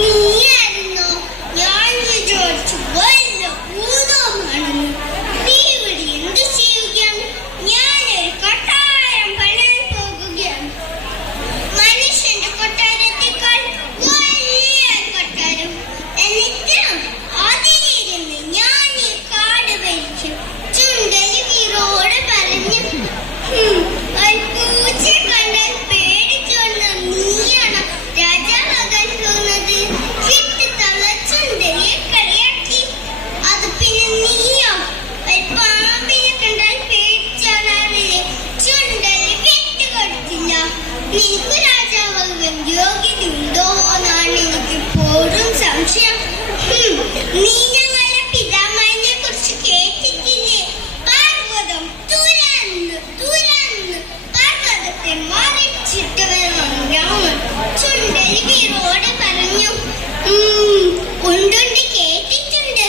നീയായിരുന്നോ? ഞാൻ വിചാരിച്ചു വല്ല ഭൂതമാണെന്ന്. നീ ഇവിടെ എന്ത് ചെയ്യുകയാണ്? ഞാനൊരു കൊട്ടാരം പണിയാൻ പോകുകയാണ്. മനുഷ്യന്റെ കൊട്ടാരത്തെക്കാൾ വലിയ കൊട്ടാരം. എന്നിട്ട് അതിലിരുന്ന് ഞാൻ ഈ കാട് ഭരിക്കും. ചുണ്ടലി വീറോട് പറഞ്ഞു. പൂച്ചയെ കണ്ടാൽ പേടിച്ചോണ്ട് നീയാണ് രാജാവാകാൻ പോകുന്നത്. കിട്ടിത്തള്ള ചുണ്ടലിയെ കളിയാക്കി. അത് പിന്നെ നീയോ? പാമ്പിനെ കണ്ടാൽ പേടിച്ചോളാറില്ലേ? ചുണ്ടലി വിട്ടുകൊടുത്തില്ല. നിനക്ക് രാജാവാകാൻ യോഗ്യതയുണ്ടോ എന്നാണ് എനിക്ക് ഇപ്പോഴും സംശയം. നീ ഞങ്ങളുടെ പിതാമഹനെ കുറിച്ച് കേട്ടിട്ടില്ലേ? പർവ്വതം തുരന്ന് തുരന്ന് പർവ്വതത്തെ മറിച്ചിട്ടവനാണ് രാമൻ. ചുണ്ടലി വീറോട് പറഞ്ഞു. ഉണ്ടുണ്ട്, കേട്ടിട്ടുണ്ട്.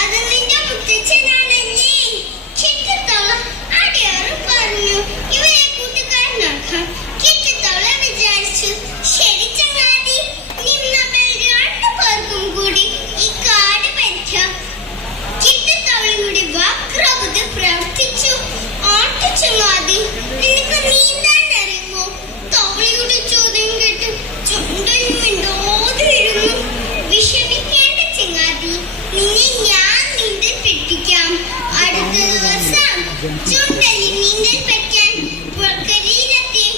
അത് നിന്റെ മുത്തച്ഛനാണല്ലേ? കിട്ടിത്തള്ള അടിയാറ് പറഞ്ഞു. ഇവരെ കൂട്ടുകാരനാക്കാം. കിട്ടിത്തള്ള വിചാരിച്ചു, ശരി ചങ്ങാതി, നമ്മൾ രണ്ടുപേർക്കും കൂടി ഈ കാട് ഭരിക്കാം. കിട്ടിത്തള്ളയുടെ വക്രബുദ്ധി പ്രവർത്തിച്ചു. ചങ്ങാതി, നിനക്ക് നീന്താൻ അറിയുമോ? തവളയുടെ ചോദ്യം കേട്ട് ചുണ്ടലി മിണ്ടാതിരുന്നു. വിഷമിക്കേണ്ട ചങ്ങാതി, നിന്നെ ഞാൻ നീന്തൽ പഠിപ്പിക്കാം. അടുത്ത ദിവസം ചുണ്ടലി നീന്തൽ പഠിക്കാൻ പുഴക്കരയിലെത്തി.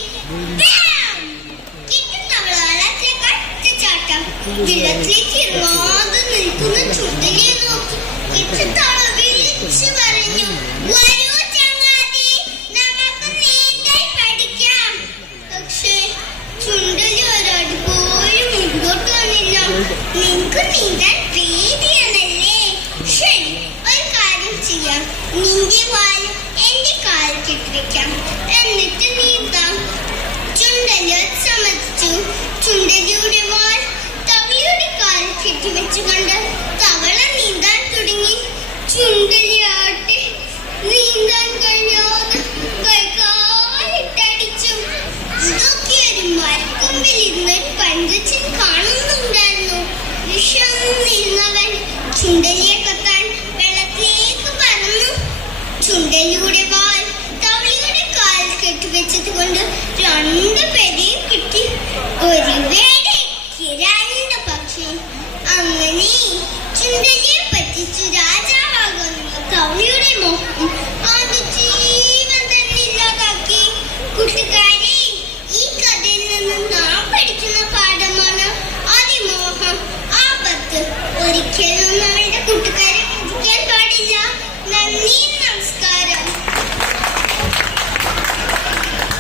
കിട്ടിത്തവള വെള്ളത്തിലേക്ക് ഒറ്റച്ചാട്ടം. വെള്ളത്തിലേക്ക് ഇറങ്ങാതെ നിൽക്കുന്ന ചുണ്ടലിയെ നോക്കി കിട്ടിത്തവള വിളിച്ചു പറഞ്ഞു, വരൂ ചങ്ങാതി, നമുക്ക് നീന്തൽ പഠിക്കാം. പക്ഷേ ചുണ്ടലി ഒരടി പോലും മുൻപോട്ട് വന്നില്ല. നിനക്ക് നീന്താൻ പേടിയാണല്ലേ? ശരി, ഒരു കാര്യം ചെയ്യാം. നിന്റെ വാൽ എന്റെ കാലിൽ കെട്ടിവെക്കാം, എന്നിട്ട് നീന്താം. ചുണ്ടലി സമ്മതിച്ചു. ചുണ്ടലിയുടെ വാൽ തവളയുടെ കാലിൽ കെട്ടിവെച്ചുകൊണ്ട് തവള നീന്താൻ തുടങ്ങി. ചുണ്ടലിയാട്ടെ നീന്താൻ കഴിയാതെ കൈകാലിട്ടടിച്ചു. ഇതൊക്കെ ഒരു മരക്കൊമ്പിൽ ഇരുന്ന് പഞ്ചച്ചൻ കാണുന്നുണ്ടായിരുന്നു. വിഷന്നിരുന്നവൻ ചുണ്ടലിയെ കൊത്താൻ വെള്ളത്തിലേക്ക് പറന്നു. ചുണ്ടലിയുടെ വാൽ തവളയുടെ കാലിൽ കെട്ടിവെച്ചത് കൊണ്ട് രണ്ടുപേരെയും കിട്ടി. ഒരു വേടയ്ക്ക് രണ്ട് പക്ഷി. അങ്ങനെ ചുണ്ടലിയെ പറ്റിച്ചു രാജാവാകുന്ന തവളയുടെ മോഹം അത് ജീവൻ തന്നെ ഇല്ലാതാക്കി. കൂട്ടുകാരെ, ഈ കഥയിൽ നിന്ന് നാം പഠിക്കുന്ന പാഠമാണ് അതിമോഹം, ആപത്ത്. ഒരിക്കലും